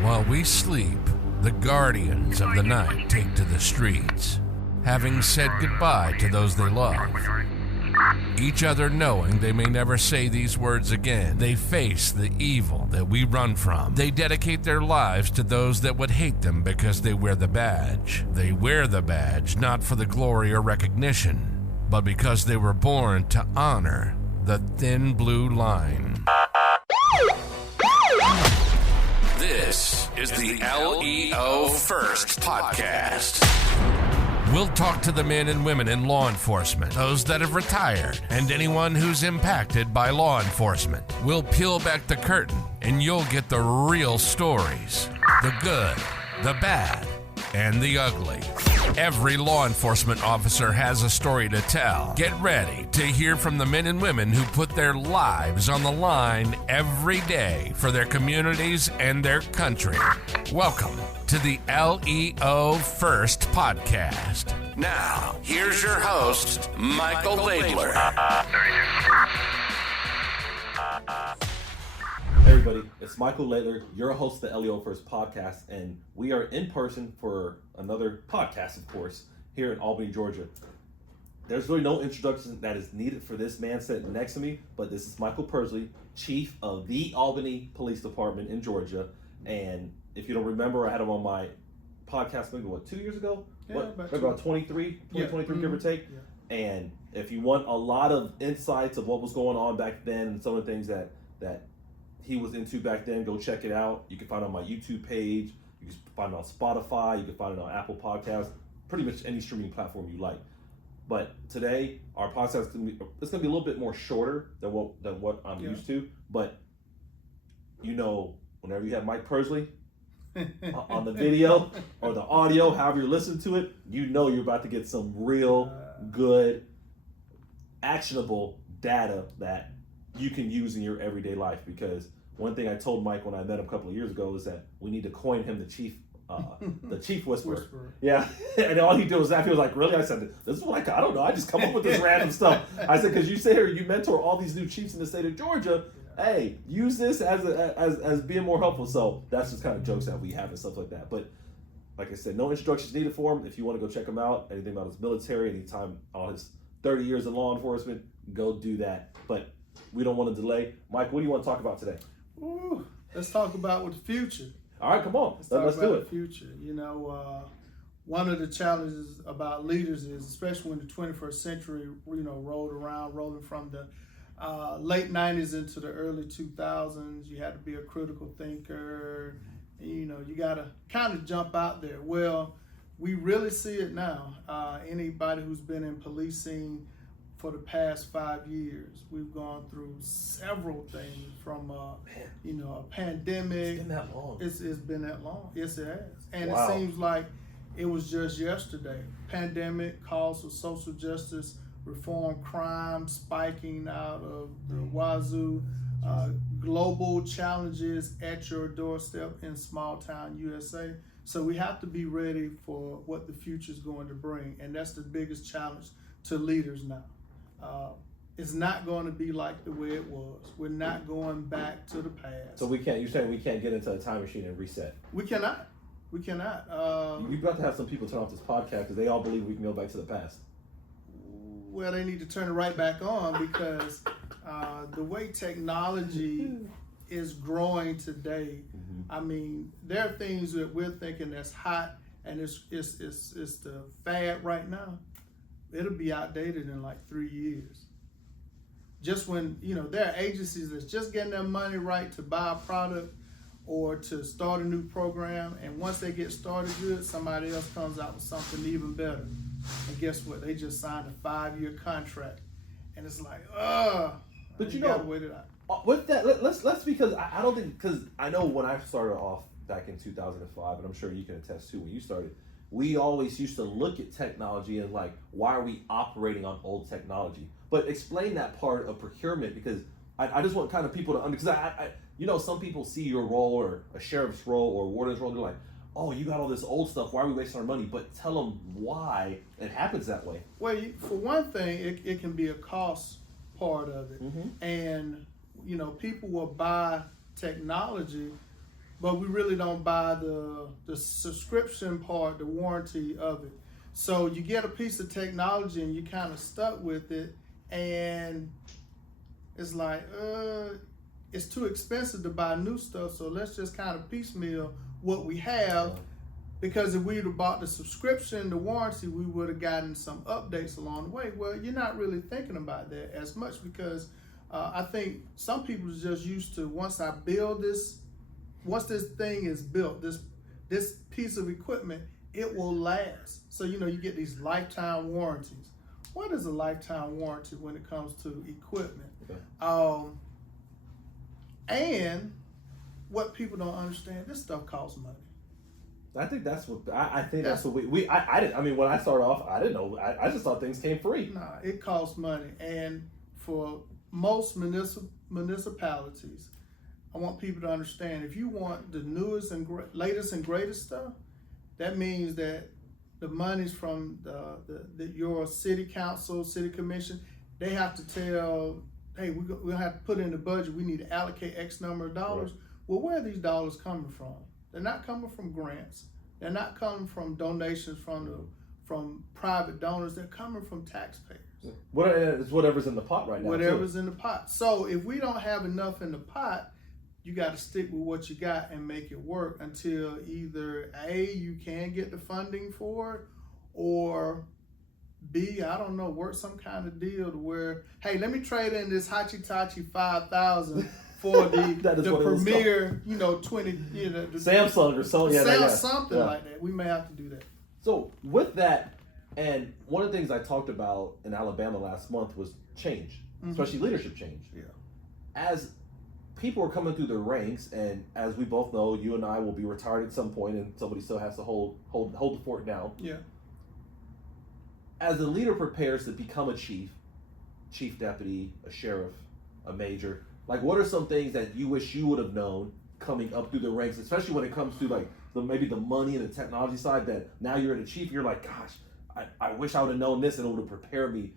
While we sleep, the guardians of the night take to the streets, having said goodbye to those they love. Each other knowing they may never say these words again, they face the evil that we run from. They dedicate their lives to those that would hate them because they wear the badge. They wear the badge not for the glory or recognition, but because they were born to honor the thin blue line. This is the LEO First Podcast. We'll talk to the men and women in law enforcement, those that have retired, and anyone who's impacted by law enforcement. We'll peel back the curtain, and you'll get the real stories. The good, the bad, and the ugly. Every law enforcement officer has a story to tell. Get ready to hear from the men and women who put their lives on the line every day for their communities and their country. Welcome to the LEO First Podcast. Now, here's your host, Michael Laidler. Hey everybody, it's Michael Laidler, your host of the LEO First Podcast, and we are in person for another podcast, of course, here in Albany, Georgia. There's really no introduction that is needed for this man sitting next to me, but this is Michael Persley, Chief of the Albany Police Department in Georgia. And if you don't remember, I had him on my podcast maybe, 2 years ago? Yeah, about 2023, give or take. Yeah. And if you want a lot of insights of what was going on back then and some of the things that he was into back then, go check it out. You can find it on my YouTube page. You can find it on Spotify. You can find it on Apple Podcasts. Pretty much any streaming platform you like. But today, our podcast is going to be a little bit more shorter than what I'm used to. But you know, whenever you have Mike Persley on the video or the audio, however you listen to it, you know you're about to get some real good, actionable data that you can use in your everyday life. Because one thing I told Mike when I met him a couple of years ago is that we need to coin him the chief whisperer. Yeah, and all he did was that. He was like, "Really?" I said, "This is what I don't know. I just come up with this random stuff." I said, "Because you sit here, you mentor all these new chiefs in the state of Georgia. Hey, use this as being more helpful." So that's just kind of jokes that we have and stuff like that. But like I said, no instructions needed for him. If you want to go check him out, anything about his military, anytime all his 30 years in law enforcement, go do that. But we don't want to delay. Mike, what do you want to talk about today? Ooh, let's talk about the future. All right, come on. Let's do it. The future. You know, one of the challenges about leaders is, especially when the 21st century, rolling from the late 90s into the early 2000s, you had to be a critical thinker. You know, you got to kind of jump out there. Well, we really see it now. Anybody who's been in policing for the past 5 years, we've gone through several things from a pandemic. It's been that long. It's been that long. Yes, it has. And wow. It seems like it was just yesterday. Pandemic, calls for social justice, reform, crime spiking out of the wazoo, global challenges at your doorstep in small town USA. So we have to be ready for what the future is going to bring. And that's the biggest challenge to leaders now. It's not going to be like the way it was. We're not going back to the past. So you're saying we can't get into a time machine and reset? We cannot. We've got to have some people turn off this podcast because they all believe we can go back to the past. Well, they need to turn it right back on because the way technology is growing today, I mean, there are things that we're thinking that's hot and it's the fad right now. It'll be outdated in like 3 years. Just when, there are agencies that's just getting their money right to buy a product or to start a new program, and once they get started good, somebody else comes out with something even better. And guess what? They just signed a 5-year contract. And it's like, but you gotta wait it out. With that, let's because I don't think, because I know when I started off back in 2005, and I'm sure you can attest to when you started, we always used to look at technology and like, why are we operating on old technology? But explain that part of procurement, because I just want kind of people to understand, because some people see your role or a sheriff's role or a warden's role, they're like, oh, you got all this old stuff, why are we wasting our money? But tell them why it happens that way. Well, for one thing, it can be a cost part of it. And, people will buy technology but we really don't buy the subscription part, the warranty of it. So you get a piece of technology and you kind of stuck with it, and it's like, it's too expensive to buy new stuff, so let's just kind of piecemeal what we have, because if we'd have bought the subscription, the warranty, we would have gotten some updates along the way. Well, you're not really thinking about that as much, because I think some people are just used to, once this thing is built, this piece of equipment, it will last. So, you get these lifetime warranties. What is a lifetime warranty when it comes to equipment? Okay. And what people don't understand, this stuff costs money. I think that's what that's what I didn't. I mean, when I started off, I didn't know. I just thought things came free. Nah, it costs money, and for most municipalities, I want people to understand, if you want the newest and latest and greatest stuff, that means that the monies from your city council, city commission, they have to tell, hey, we'll have to put in the budget, we need to allocate X number of dollars. Right. Well, where are these dollars coming from? They're not coming from grants. They're not coming from donations from private donors. They're coming from taxpayers. It's whatever's in the pot right now. Whatever's in the pot. So if we don't have enough in the pot, you got to stick with what you got and make it work until either A, you can get the funding for it, or B, I don't know, work some kind of deal to where, hey, let me trade in this Hachitachi 5000 for the premier, 20, Samsung or something, something like that. We may have to do that. So with that, and one of the things I talked about in Alabama last month was change, especially leadership change. Yeah. As people are coming through the ranks, and as we both know, you and I will be retired at some point, and somebody still has to hold the fort down. Yeah. As the leader prepares to become a chief deputy, a sheriff, a major, like, what are some things that you wish you would have known coming up through the ranks, especially when it comes to like maybe the money and the technology side, that now you're in a chief, you're like, gosh, I wish I would have known this, and it would have prepared me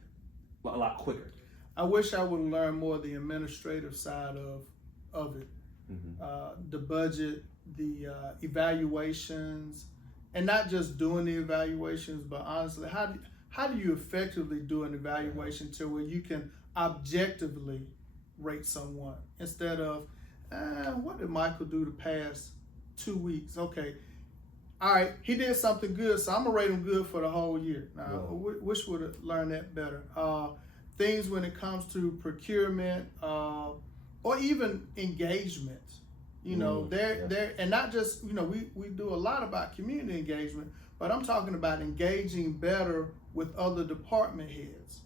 a lot quicker. I wish I would have learned more of the administrative side of it. The budget, the evaluations, and not just doing the evaluations, but honestly, how do you effectively do an evaluation to where you can objectively rate someone, instead of what did Michael do the past 2 weeks? Okay, all right, he did something good, so I'm gonna rate him good for the whole year. Now, wish would have learned that better. Things when it comes to procurement, or even engagement, there, and not just, we do a lot about community engagement, but I'm talking about engaging better with other department heads.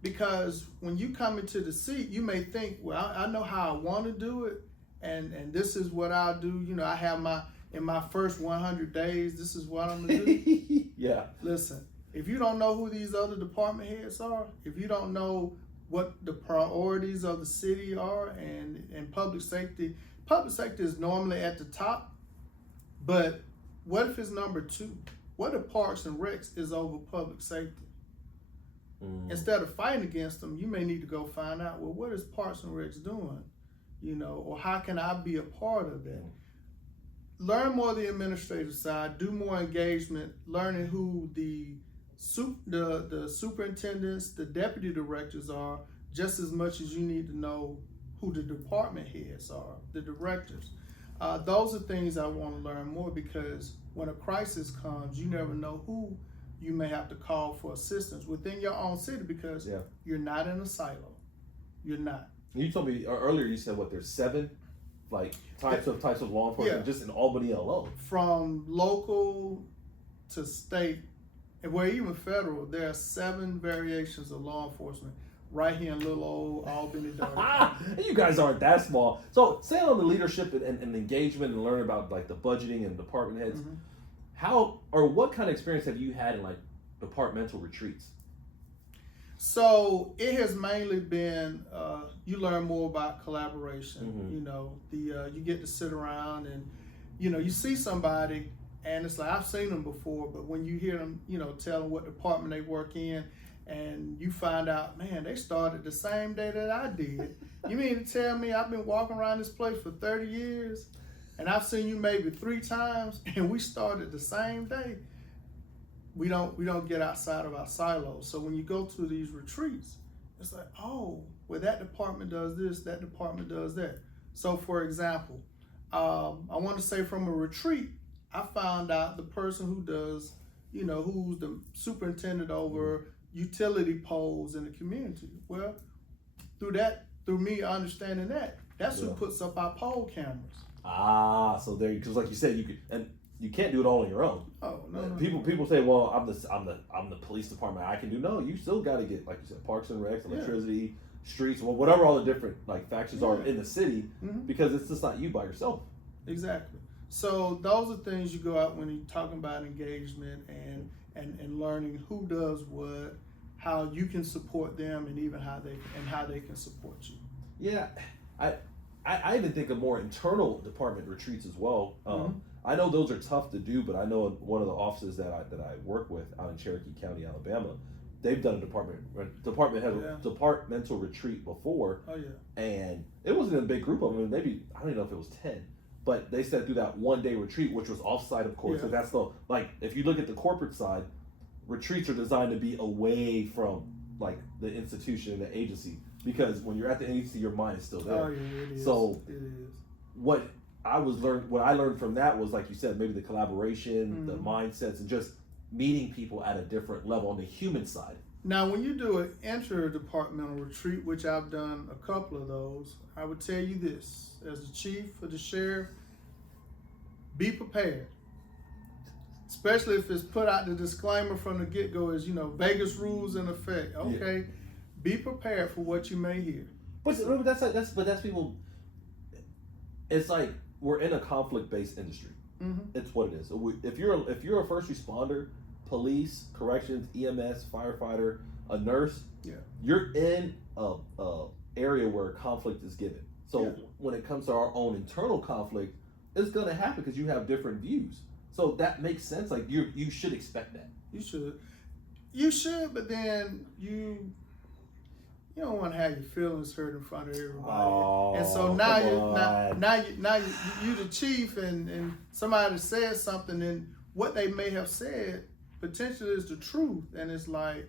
Because when you come into the seat, you may think, well, I know how I want to do it, and this is what I'll do. I have in my first 100 days, this is what I'm gonna do. Yeah. Listen, if you don't know who these other department heads are, if you don't know what the priorities of the city are, and public safety is normally at the top, but what if it's number 2? What if Parks and Recs is over public safety? Instead of fighting against them, you may need to go find out, well, what is Parks and Recs doing? Or how can I be a part of that? Learn more of the administrative side, do more engagement, learning who the superintendents, the deputy directors are, just as much as you need to know who the department heads are, the directors. Those are things I want to learn more, because when a crisis comes, you never know who you may have to call for assistance within your own city, because you're not in a silo. You're not. You told me earlier, you said, there's 7 types of law enforcement just in Albany alone. From local to state, and where even federal, there are 7 variations of law enforcement right here in little old Albany. You guys aren't that small. So staying on the leadership and engagement and learning about the budgeting and department heads, how or what kind of experience have you had in departmental retreats? So it has mainly been you learn more about collaboration. You get to sit around and you see somebody, and it's like, I've seen them before, but when you hear them tell them what department they work in, and you find out, man, they started the same day that I did. You mean to tell me I've been walking around this place for 30 years and I've seen you maybe 3 times, and we started the same day. We don't get outside of our silos. So when you go to these retreats, it's like, oh, well, that department does this, that department does that. So for example, I want to say from a retreat, I found out the person who does, who's the superintendent over utility poles in the community. Well, through me understanding that's who puts up our pole cameras. So there, because like you said, you can't do it all on your own. Oh no. People say, well, I'm the police department. I can do. No, you still got to get, like you said, parks and recs, electricity, streets, whatever all the different factions are in the city, because it's just not you by yourself. Exactly. So those are things you go out when you're talking about engagement and learning who does what, how you can support them, and even how they can support you. Yeah, I even think of more internal department retreats as well. I know those are tough to do, but I know one of the offices that I work with out in Cherokee County, Alabama, they've done a departmental retreat before. Oh yeah. And it wasn't a big group of them. Maybe, I don't even know if it was 10, but they said through that 1-day retreat, which was offsite, of course. Because that's if you look at the corporate side, retreats are designed to be away from the institution and the agency, because when you're at the agency, your mind is still there. Oh yeah, it is. So it is. What I learned from that was, like you said, maybe the collaboration, the mindsets, and just meeting people at a different level on the human side. Now, when you do an interdepartmental retreat, which I've done a couple of those, I would tell you this: as the chief or the sheriff, be prepared. Especially if it's put out the disclaimer from the get-go is, Vegas rules in effect. Okay, be prepared for what you may hear. But that's people. It's like we're in a conflict-based industry. It's what it is. If you're a first responder, police, corrections, EMS, firefighter, a nurse, you're in a area where conflict is given. So when it comes to our own internal conflict, it's going to happen because you have different views. So that makes sense. Like you should expect that. You should, but then you don't want to have your feelings hurt in front of everybody. Oh, and so now you the chief, and somebody says something, and what they may have said potentially is the truth, and it's like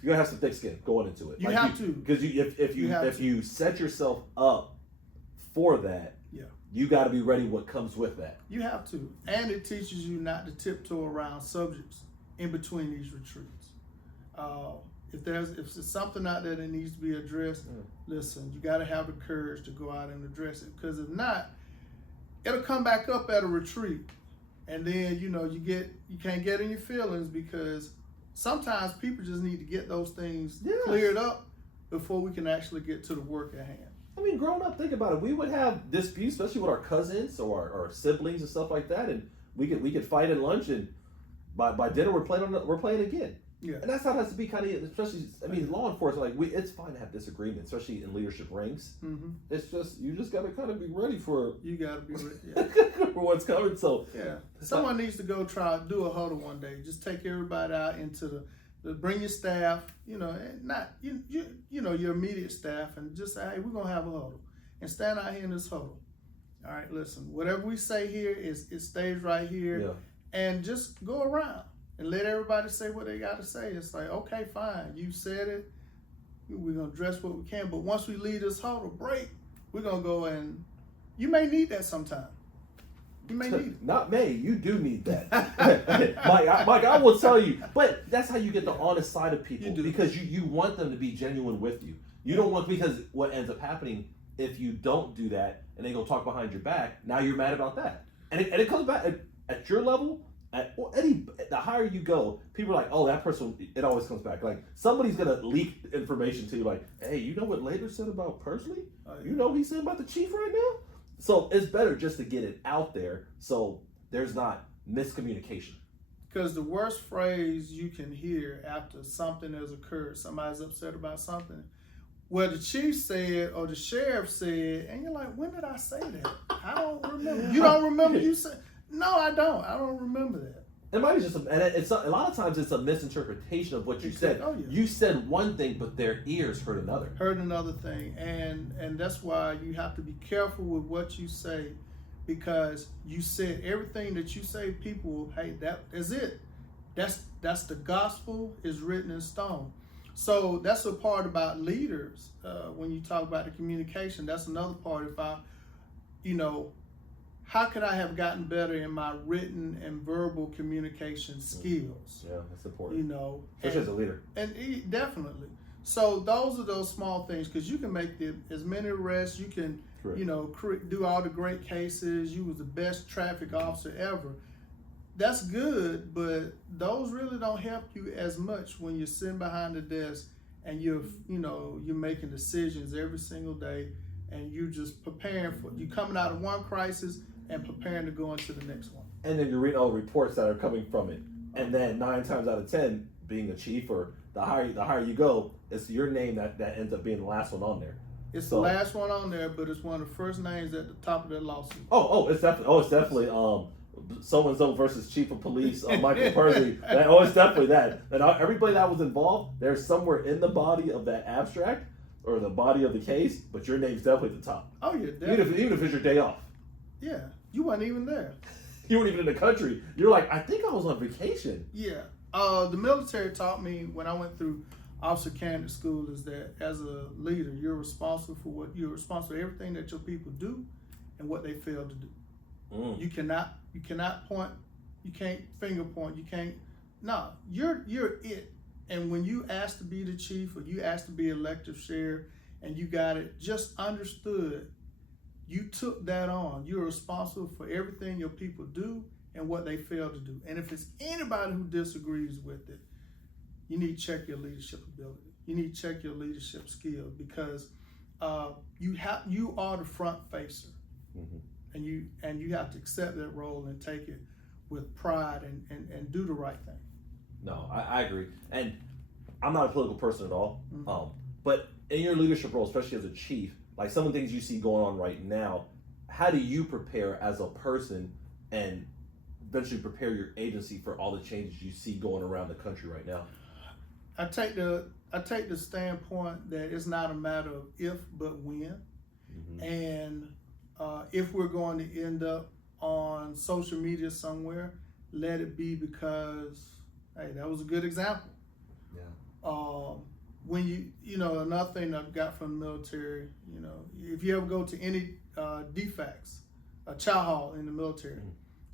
you gotta have some thick skin going into it. You have to, because if you set yourself up for that, you got to be ready what comes with that. You have to, and it teaches you not to tiptoe around subjects in between these retreats. If it's something out there that needs to be addressed, listen, you got to have the courage to go out and address it, because if not, it'll come back up at a retreat, and then you can't get in your feelings, because sometimes people just need to get those things cleared up before we can actually get to the work at hand. I mean, growing up, think about it. We would have disputes, especially with our cousins or our siblings and stuff like that, and we could fight at lunch, and by dinner we're playing again. Yeah. And that's how it has to be, kind of, especially, law enforcement, it's fine to have disagreements, especially in leadership ranks. It's just, you just got to kind of be ready for... You got to be ready, for what's coming, so... Yeah. Someone needs to go do a huddle one day. Just take everybody out into bring your staff, not, your immediate staff, and just say, hey, we're going to have a huddle. And stand out here in this huddle. All right, listen, whatever we say here, it stays right here. Yeah. And just go around and let everybody say what they got to say. It's like, okay, fine, you said it. We're going to address what we can. But once we leave this huddle break, we're going to go, and you may need that sometime. You may need it. Not me. You do need that. Mike, I will tell you. But that's how you get the honest side of people. You do. Because you want them to be genuine with you. You don't want, because what ends up happening, if you don't do that and they go talk behind your back, now you're mad about that. And it comes back at your level. The higher you go, people are like, oh, that person, it always comes back. Like, somebody's going to leak information to you, like, hey, you know what Later said about Persley? You know what he said about the chief right now? So it's better just to get it out there so there's not miscommunication. Because the worst phrase you can hear after something has occurred, somebody's upset about something, well, the chief said or the sheriff said, and you're like, when did I say that? I don't remember. You don't remember you said? No, I don't. I don't remember that. It might be just, a lot of times it's a misinterpretation of what you said. Oh, yeah. You said one thing, but their ears heard another. Heard another thing, and that's why you have to be careful with what you say, because you said everything that you say, people, hey, that is it. That's the gospel is written in stone. So that's a part about leaders. When you talk about the communication, that's another part. If I, how could I have gotten better in my written and verbal communication skills? Yeah, that's important. Especially as a leader. And definitely. So those are those small things, because you can make as many arrests, you can, do all the great cases. You was the best traffic officer ever. That's good, but those really don't help you as much when you're sitting behind the desk and you're making decisions every single day, and you're just you're coming out of one crisis and preparing to go into the next one. And then you're reading all the reports that are coming from it. And then 9 times out of 10, being a chief or the higher you go, it's your name that ends up being the last one on there. It's the last one on there, but it's one of the first names at the top of that lawsuit. It's definitely so-and-so versus chief of police, Michael Persley. It's definitely that. And everybody that was involved, they're somewhere in the body of that abstract or the body of the case, but your name's definitely at the top. Oh, yeah, definitely. Even if it's your day off. Yeah, you weren't even there. You weren't even in the country. You're like, I think I was on vacation. Yeah. The military taught me when I went through officer candidate school is that as a leader, you're responsible for everything that your people do and what they fail to do. You cannot point, you can't finger point, you're it. And when you asked to be the chief or you asked to be elective sheriff and you got it just understood, you took that on. You're responsible for everything your people do and what they fail to do. And if it's anybody who disagrees with it, you need to check your leadership ability. You need to check your leadership skill, because you are the front facer. And you have to accept that role and take it with pride and do the right thing. No, I agree. And I'm not a political person at all. But in your leadership role, especially as a chief, like some of the things you see going on right now, how do you prepare as a person and eventually prepare your agency for all the changes you see going around the country right now? I take the standpoint that it's not a matter of if, but when. And if we're going to end up on social media somewhere, let it be because, hey, that was a good example. Yeah. When another thing I've got from the military, if you ever go to any DFACs, a chow hall in the military,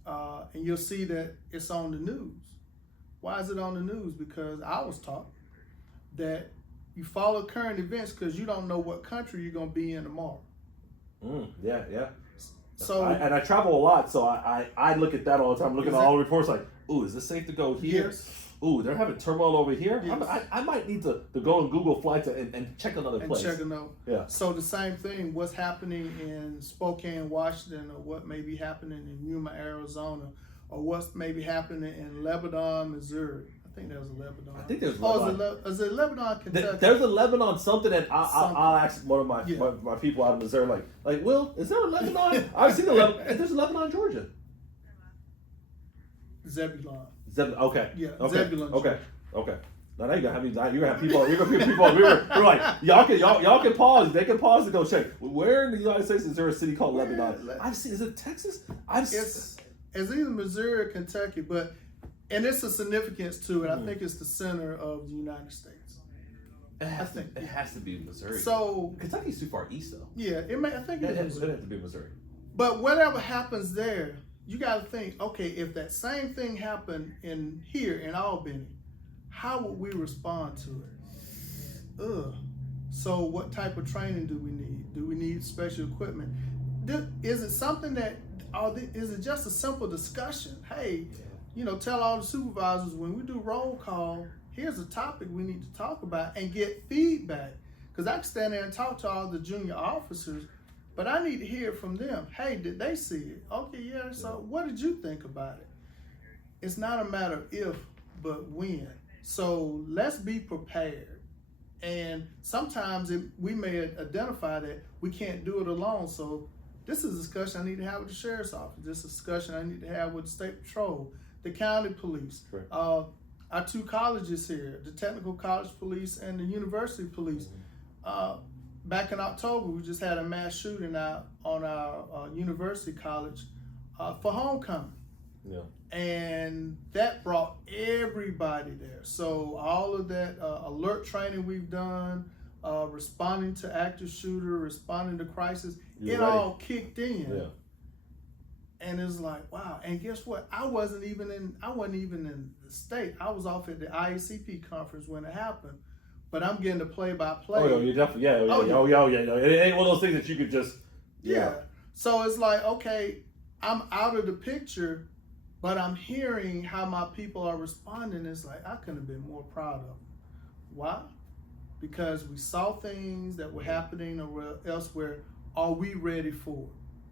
and you'll see that it's on the news. Why is it on the news? Because I was taught that you follow current events because you don't know what country you're going to be in tomorrow. Yeah. So I travel a lot, so I look at that all the time, looking at all the reports like, ooh, is this safe to go here? Yes. Ooh, they're having turmoil over here. Yes. I might need to go and Google flights and check another place. Yeah. So the same thing, what's happening in Spokane, Washington, or what may be happening in Yuma, Arizona, or what's maybe happening in Lebanon, Missouri. I think there's a Lebanon. I think there's Lebanon. Is it Lebanon, Kentucky? There's a Lebanon something, and I'll ask one of my people out of Missouri, like, Will, is there a Lebanon? I've seen a Lebanon. There's a Lebanon, Georgia. Zebulon. Okay. Yeah. Okay. Zebulon. Okay. Now you're gonna have people. We're like, y'all can pause. They can pause to go check. Where in the United States is there a city called Lebanon? I've seen. Is it Texas? It's either Missouri or Kentucky, and it's a significance to it. I think it's the center of the United States. It has to be Missouri. So Kentucky's too far east, though. Yeah, I think it has to be Missouri. But whatever happens there, you got to think, okay, if that same thing happened here in Albany, how would we respond to it? So what type of training do we need? Do we need special equipment? Is it something is it just a simple discussion? Hey, tell all the supervisors when we do roll call, here's a topic we need to talk about and get feedback. Because I can stand there and talk to all the junior officers, but I need to hear from them. Hey, did they see it? Okay, yeah, so what did you think about it? It's not a matter of if, but when. So let's be prepared. And sometimes we may identify that we can't do it alone. So this is a discussion I need to have with the sheriff's office. This is a discussion I need to have with the state patrol, the county police, our two colleges here, the technical college police and the university police. back in October, we just had a mass shooting out on our university college for homecoming. Yeah. And that brought everybody there. So all of that alert training we've done, responding to active shooter, responding to crisis, all kicked in. Yeah. And it's like, wow. And guess what? I wasn't even in the state. I was off at the IACP conference when it happened. But I'm getting the play-by-play. Oh, you're definitely, yeah. It ain't one of those things that you could just, yeah. So it's like, okay, I'm out of the picture, but I'm hearing how my people are responding. It's like, I couldn't have been more proud of them. Why? Because we saw things that were happening elsewhere. Are we ready for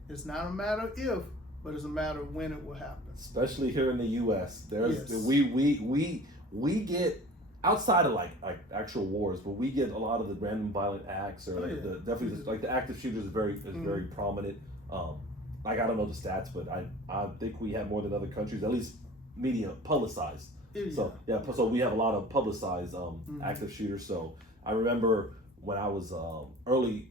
it? It's not a matter of if, but it's a matter of when it will happen. Especially here in the U.S. We get, outside of like actual wars, but we get a lot of the random violent acts, or the active shooters is very prominent. I don't know the stats, but I think we have more than other countries, at least media publicized. So we have a lot of publicized active shooters. So I remember when I was early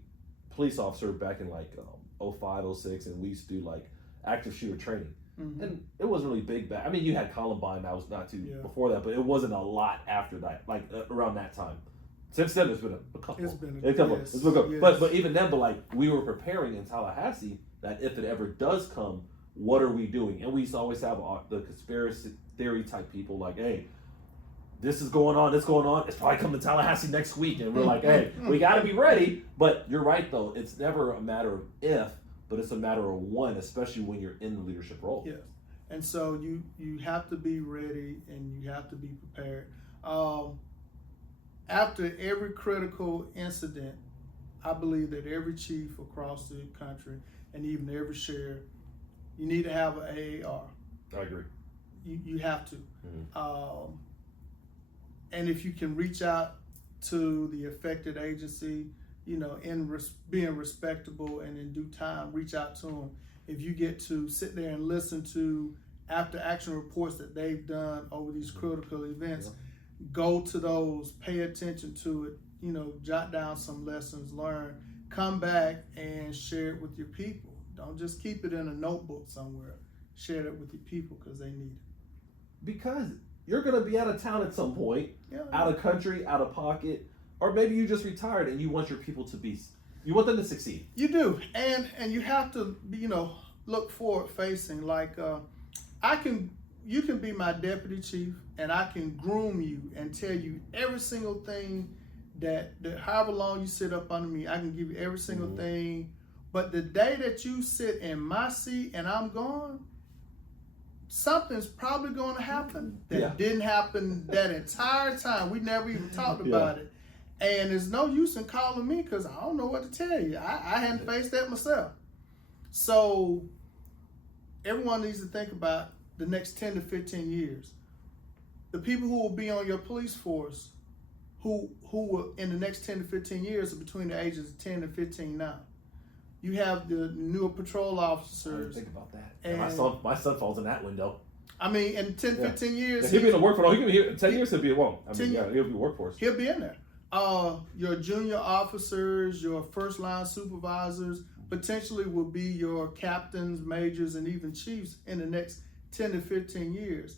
police officer back in 05, 06, and we used to do like active shooter training. And it wasn't really big back. I mean, you had Columbine, that was not too before that, but it wasn't a lot after that, around that time. Since then, there's been a couple. It's been a couple. Yes. But even then, we were preparing in Tallahassee that if it ever does come, what are we doing? And we used to always have the conspiracy theory type people like, hey, this is going on, it's probably coming to Tallahassee next week. And we're like, hey, we got to be ready. But you're right, though. It's never a matter of if, but it's a matter of when, especially when you're in the leadership role. Yes. And so you have to be ready and you have to be prepared. After every critical incident, I believe that every chief across the country and even every sheriff, you need to have an AAR. I agree. You have to. And if you can reach out to the affected agency, being respectable and in due time, reach out to them. If you get to sit there and listen to after action reports that they've done over these critical events, go to those, pay attention to it, jot down some lessons learned, come back and share it with your people. Don't just keep it in a notebook somewhere. Share it with your people because they need it. Because you're going to be out of town at some point, out of country, out of pocket. Or maybe you just retired and you want your people you want them to succeed. You do, and you have to, look forward facing. You can be my deputy chief, and I can groom you and tell you every single thing that however long you sit up under me, I can give you every single thing. But the day that you sit in my seat and I'm gone, something's probably going to happen that didn't happen that entire time. We never even talked about it. And there's no use in calling me because I don't know what to tell you. I hadn't faced that myself. So everyone needs to think about the next 10 to 15 years. The people who will be on your police force who will in the next 10 to 15 years are between the ages of 10 and 15 now. You have the newer patrol officers. Think about that. And my son falls in that window. I mean, in 10, 15 years. He'll be in the workforce. 10 years he'll be at home. He'll be workforce. He'll be in there. Your junior officers, your first line supervisors, potentially will be your captains, majors, and even chiefs in the next 10 to 15 years.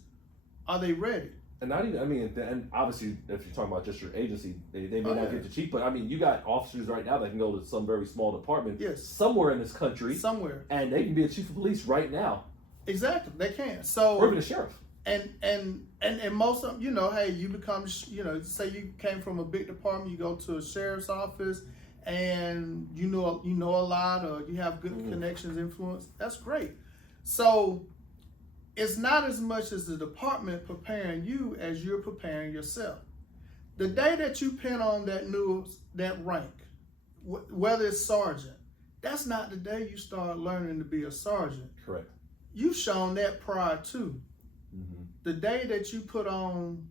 Are they ready? And not even, and obviously, if you're talking about just your agency, they may not get to chief, but you got officers right now that can go to some very small department somewhere in this country. Somewhere. And they can be a chief of police right now. Exactly, they can. So, or even a sheriff. And most of them, hey, you become, say you came from a big department, you go to a sheriff's office, and you know a lot, or you have good connections, influence. That's great. So it's not as much as the department preparing you as you're preparing yourself. The day that you pin on that rank, whether it's sergeant, that's not the day you start learning to be a sergeant. Correct. You've shown that prior to. The day that you put on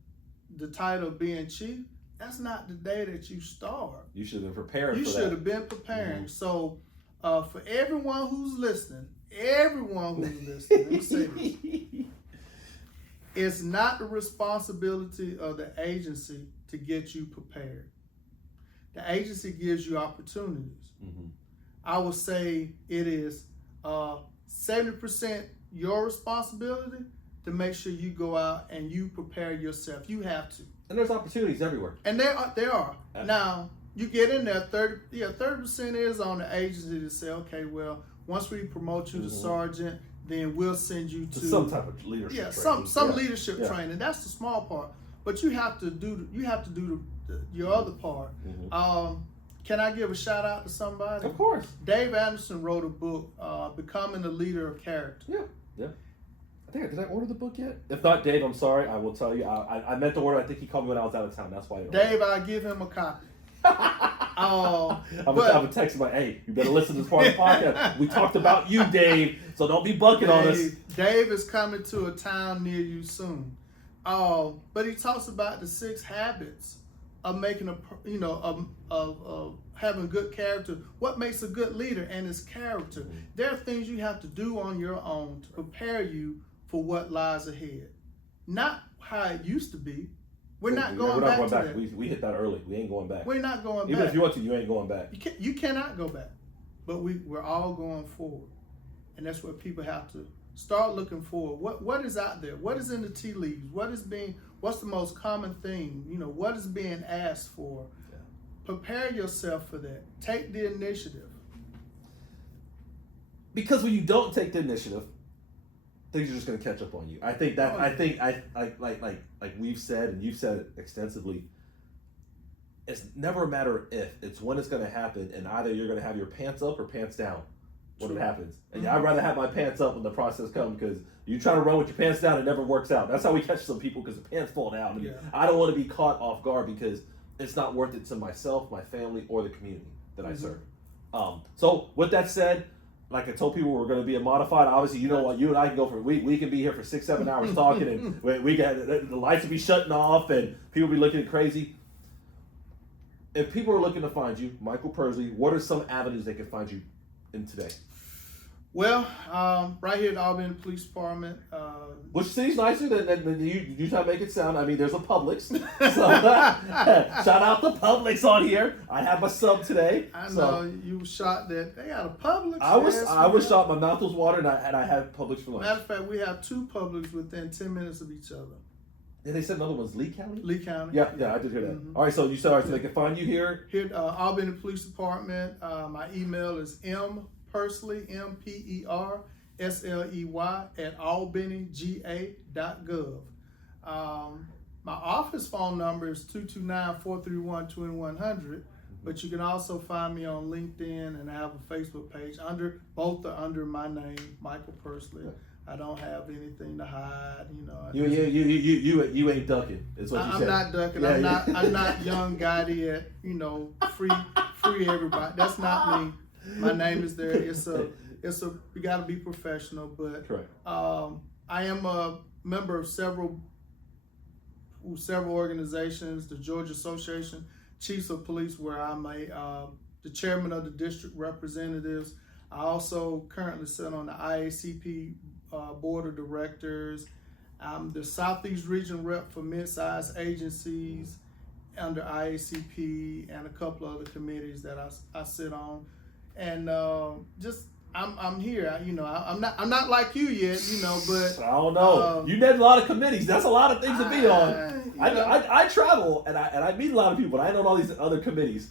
the title of being chief, that's not the day that you start. You should have been preparing. You should have been preparing. So for everyone who's listening, let me say this. It's not the responsibility of the agency to get you prepared. The agency gives you opportunities. Mm-hmm. I would say it is 70% your responsibility to make sure you go out and you prepare yourself. You have to. And there's opportunities everywhere. And there are. Now, you get in there, 30% is on the agency to say, okay, well, once we promote you to sergeant, then we'll send you to some type of leadership training. Some yeah. leadership training. That's the small part. But you have to do your other part. Mm-hmm. Can I give a shout out to somebody? Of course. Dave Anderson wrote a book, Becoming a Leader of Character. Yeah. Did I order the book yet? If not, Dave, I'm sorry. I will tell you. I meant to order. I think he called me when I was out of town. That's why. Dave, I'll give him a copy. I'm gonna text him like, hey, you better listen to this part of the podcast. We talked about you, Dave, so don't be bucking on us. Dave is coming to a town near you soon. But he talks about the 6 habits of making of having good character. What makes a good leader, and his character. Mm-hmm. There are things you have to do on your own to prepare you for what lies ahead. Not how it used to be. We're not going back to that. We hit that early. We ain't going back. We're not going back. Even if you want to, you ain't going back. You cannot go back. But we're all going forward. And that's what people have to start looking forward. What is out there? What is in the tea leaves? What's the most common thing? What is being asked for? Yeah. Prepare yourself for that. Take the initiative. Because when you don't take the initiative, things are just going to catch up on you. I think that like we've said and you've said it extensively. It's never a matter of if; it's when it's going to happen, and either you're going to have your pants up or pants down when it happens. And I'd rather have my pants up when the process comes, because you try to run with your pants down, it never works out. That's how we catch some people, because the pants fall down. And I don't want to be caught off guard, because it's not worth it to myself, my family, or the community that I serve. So with that said, like I told people, we're going to be a modified. Obviously, you know what? You and I can go for we can be here for 6-7 hours talking, and we got the lights will be shutting off, and people will be looking crazy. If people are looking to find you, Michael Persley, what are some avenues they can find you in today? Well, right here at the Albany Police Department. Which city's nicer than you try to make it sound? I mean, there's a Publix. So, shout out to Publix on here. I have my sub today. I know you shot that. They got a Publix. I was shot. My mouth was watering, and I had Publix for lunch. Matter of fact, we have 2 Publix within 10 minutes of each other. And they said another one's Lee County? Lee County. Yeah, I did hear that. Mm-hmm. All right, so you said, so they can find you here? Here at Albany Police Department. My email is Persley, MPERSLEY @albanyga.gov. My office phone number is 229-431-2100, but you can also find me on LinkedIn, and I have a Facebook page. Both are under my name, Michael Persley. I don't have anything to hide, You ain't ducking. Is what you said. I'm not ducking. Yeah, I'm not young Gotti at free everybody. That's not me. My name is there. We got to be professional, but correct. I am a member of several organizations, the Georgia Association Chiefs of Police, where I'm the chairman of the district representatives. I also currently sit on the IACP board of directors. I'm the Southeast Region rep for mid-sized agencies under IACP and a couple other committees that I sit on. And I'm here. I'm not like you yet, but I don't know. You need a lot of committees. That's a lot of things to be on. I travel and I meet a lot of people, but I know all these other committees.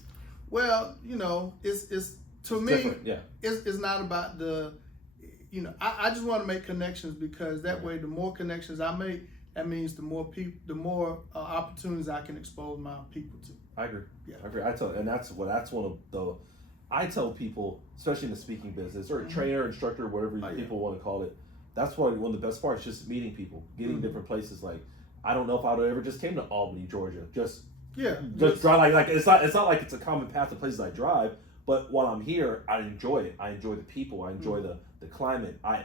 Well, it's to me, different. Yeah. It's not about the, I just want to make connections, because that way, the more connections I make, that means the more people, the more opportunities I can expose my people to. I agree. Yeah. I agree. That's one of the. I tell people, especially in the speaking business, or trainer, instructor, whatever people want to call it, that's one of the best parts, just meeting people, getting different places. Like, I don't know if I would ever just came to Albany, Georgia. Just drive, like it's not like it's a common path to places I drive, but while I'm here, I enjoy it. I enjoy the people. I enjoy the climate. I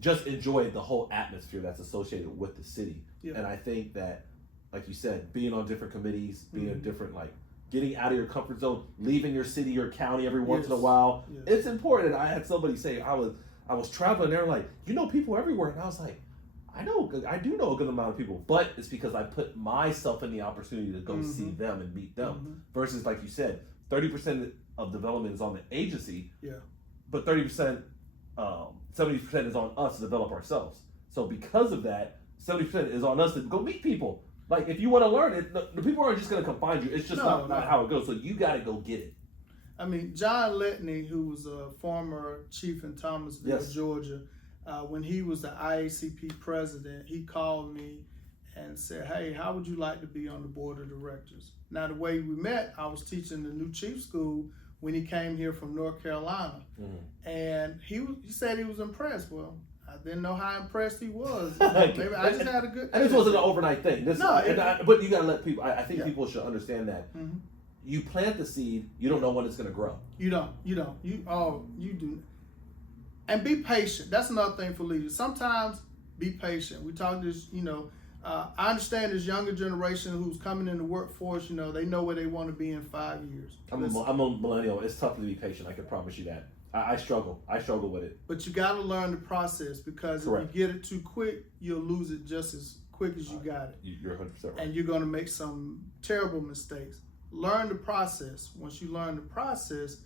just enjoy the whole atmosphere that's associated with the city. Yeah. And I think that, like you said, being on different committees, being in different, getting out of your comfort zone, leaving your city or county every once in a while. Yes. It's important. I had somebody say, I was traveling, they were like, people everywhere. And I was like, I do know a good amount of people, but it's because I put myself in the opportunity to go see them and meet them. Versus, like you said, 30% of development is on the agency, but 30%, 70% is on us to develop ourselves. So because of that, 70% is on us to go meet people. Like, if you want to learn it, the people aren't just going to come find you. It's just not how it goes. So you got to go get it. I mean, John Letney, who was a former chief in Thomasville, Georgia, when he was the IACP president, he called me and said, hey, how would you like to be on the board of directors? Now, the way we met, I was teaching the new chief school when he came here from North Carolina. And he said he was impressed. Well, I didn't know how impressed he was. Maybe I just had a good... And this wasn't an overnight thing. But you got to let people... I think people should understand that. You plant the seed, you don't know when it's going to grow. You don't. You do. And be patient. That's another thing for leaders. Sometimes be patient. We talk this, I understand this younger generation who's coming in the workforce, they know where they want to be in 5 years. I'm a millennial. It's tough to be patient. I can promise you that. I struggle. I struggle with it. But you got to learn the process, because if you get it too quick, you'll lose it just as quick as you got it. You're 100% right. And you're going to make some terrible mistakes. Learn the process. Once you learn the process,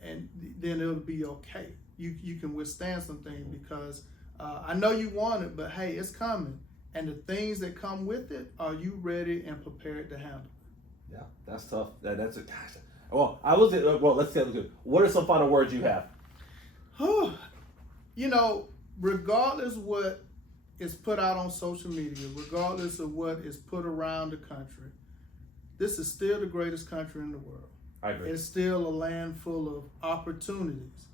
and then it'll be okay. You can withstand some things, because I know you want it, but hey, it's coming. And the things that come with it, are you ready and prepared to handle it? Yeah, that's tough. That's a gosh. Well, let's say, what are some final words you have? Regardless what is put out on social media, regardless of what is put around the country, this is still the greatest country in the world. I agree. It's still a land full of opportunities.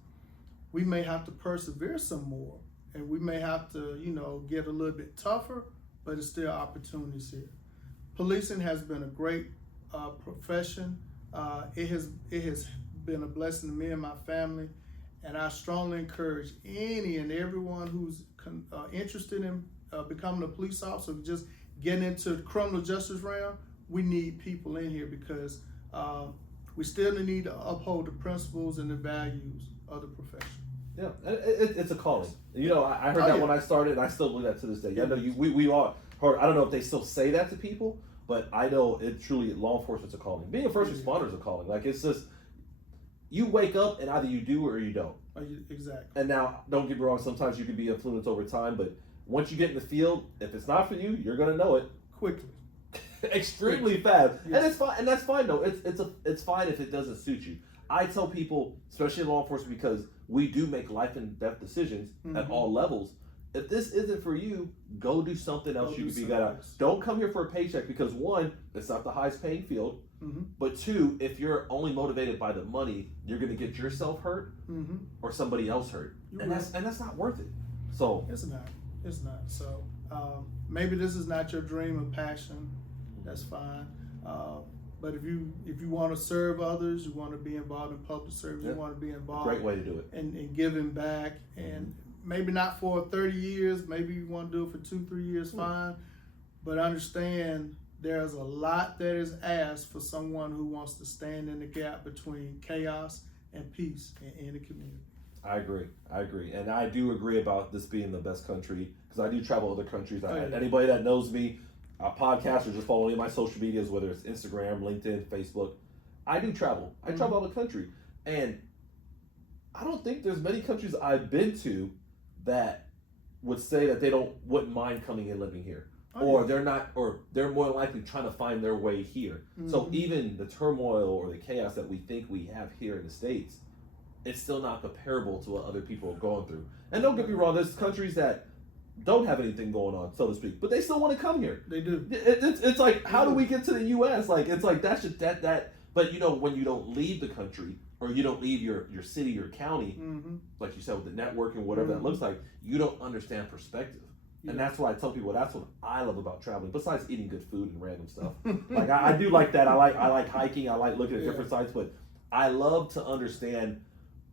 We may have to persevere some more, and we may have to, get a little bit tougher, but it's still opportunities here. Policing has been a great profession. It has been a blessing to me and my family, and I strongly encourage any and everyone who's interested in becoming a police officer, just getting into the criminal justice realm. We need people in here, because we still need to uphold the principles and the values of the profession. Yeah, it's a calling. I heard that when I started, and I still believe that to this day. I know we all heard. I don't know if they still say that to people, but I know it truly, law enforcement's a calling. Being a first responder is a calling. Like, it's just, you wake up and either you do or you don't. Exactly. And now, don't get me wrong, sometimes you can be influenced over time, but once you get in the field, if it's not for you, you're gonna know it quickly. Extremely fast. Yes. And it's fine, and that's fine though. It's fine if it doesn't suit you. I tell people, especially in law enforcement, because we do make life and death decisions at all levels. If this isn't for you, go do something else. You can be better. Don't come here for a paycheck, because one, it's not the highest paying field. But two, if you're only motivated by the money, you're going to get yourself hurt or somebody else hurt, and that's not worth it. So it's not. So maybe this is not your dream or passion. That's fine. But if you want to serve others, you want to be involved in public service, you want to be involved. Great way to do it. And giving back, and maybe not for 30 years, maybe you want to do it for 2-3 years, fine. But understand, there's a lot that is asked for someone who wants to stand in the gap between chaos and peace in the community. I agree. And I do agree about this being the best country, because I do travel other countries. Anybody that knows me, podcast, or just follow me on my social medias, whether it's Instagram, LinkedIn, Facebook, I do travel. I travel out the country. And I don't think there's many countries I've been to that would say that they wouldn't mind coming and living here. They're more likely trying to find their way here. So even the turmoil or the chaos that we think we have here in the States, it's still not comparable to what other people are going through. And don't get me wrong, there's countries that don't have anything going on, so to speak, but they still want to come here. They do. It's like, how do we get to the U.S.? Like, it's like that's just that. But when you don't leave the country, or you don't leave your city, your county, like you said, with the network and whatever that looks like, you don't understand perspective. And that's why I tell people, that's what I love about traveling, besides eating good food and random stuff. Like, I do like that. I like hiking. I like looking at different sites, but I love to understand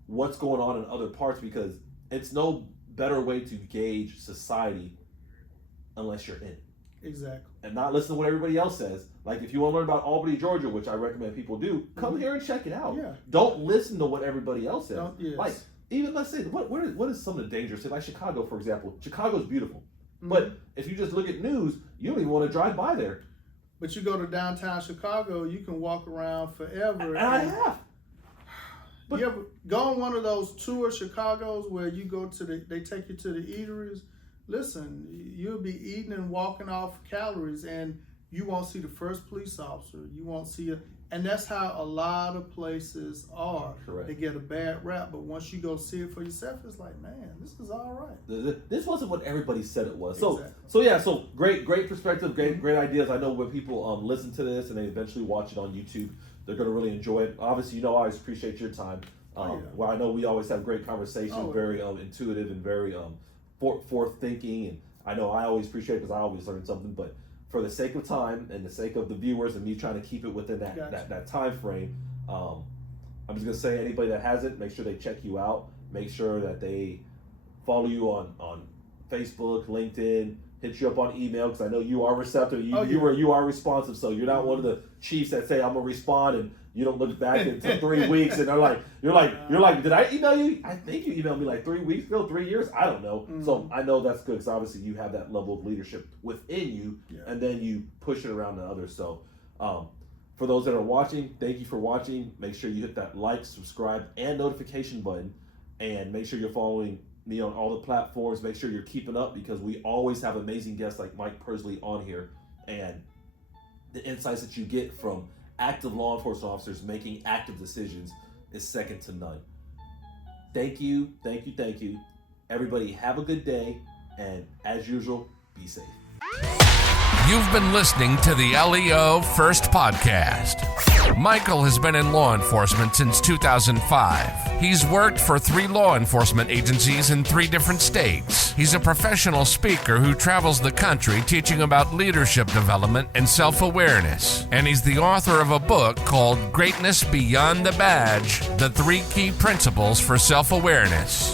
what's going on in other parts, because it's no better way to gauge society unless you're in it. Exactly. And not listen to what everybody else says. Like, if you want to learn about Albany, Georgia, which I recommend people do, come here and check it out. Yeah. Don't listen to what everybody else says. Yes. Like, even let's say, what is some of the dangerous cities? Like Chicago, for example. Chicago's beautiful. But if you just look at news, you don't even want to drive by there. But you go to downtown Chicago, you can walk around forever. And I have. But you ever go on one of those tour Chicagos where you go to they take you to the eateries? Listen, you'll be eating and walking off calories, and you won't see the first police officer. You won't see it. And that's how a lot of places are. Correct. They get a bad rap, but once you go see it for yourself, it's like, man, this is all right. This wasn't what everybody said it was. Exactly. So great perspective, great ideas. I know when people listen to this and they eventually watch it on YouTube, they're going to really enjoy it. Obviously, I always appreciate your time. Well, I know we always have great conversations, very intuitive and very forth thinking, and I know I always appreciate it because I always learn something. But for the sake of time and the sake of the viewers and me trying to keep it within that time frame, I'm just gonna say anybody that hasn't, make sure they check you out. Make sure that they follow you on Facebook, LinkedIn. Hit you up on email because I know you are receptive. You are responsive, so you're not one of the chiefs that say I'm gonna respond and you don't look back until 3 weeks and you're like, did I email you? I think you emailed me like 3 weeks ago, 3 years. I don't know. So I know that's good because obviously you have that level of leadership within you, and then you push it around to others. So for those that are watching, thank you for watching. Make sure you hit that like, subscribe, and notification button, and make sure you're following me on all the platforms. Make sure you're keeping up because we always have amazing guests like Mike Persley on here, and the insights that you get from active law enforcement officers making active decisions is second to none. Thank you. Everybody have a good day, and as usual, be safe. You've been listening to the LEO First Podcast. Michael has been in law enforcement since 2005. He's worked for 3 law enforcement agencies in 3 different states. He's a professional speaker who travels the country teaching about leadership development and self-awareness. And he's the author of a book called Greatness Beyond the Badge: The 3 Key Principles for Self-Awareness.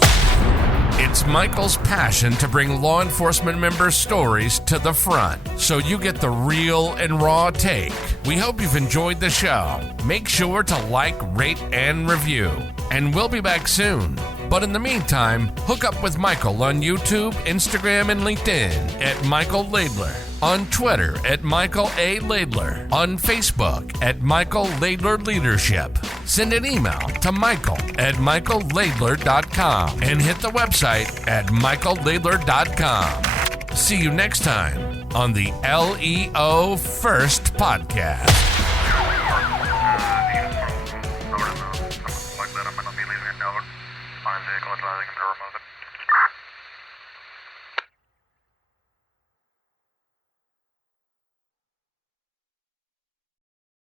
It's Michael's passion to bring law enforcement members' stories to the front, so you get the real and raw take. We hope you've enjoyed the show. Make sure to like, rate, and review. And we'll be back soon. But in the meantime, hook up with Michael on YouTube, Instagram, and LinkedIn at Michael Laidler, on Twitter at Michael A. Laidler, on Facebook at Michael Laidler Leadership. Send an email to michael@michaellaidler.com and hit the website at michaellaidler.com. See you next time on the LEO First Podcast.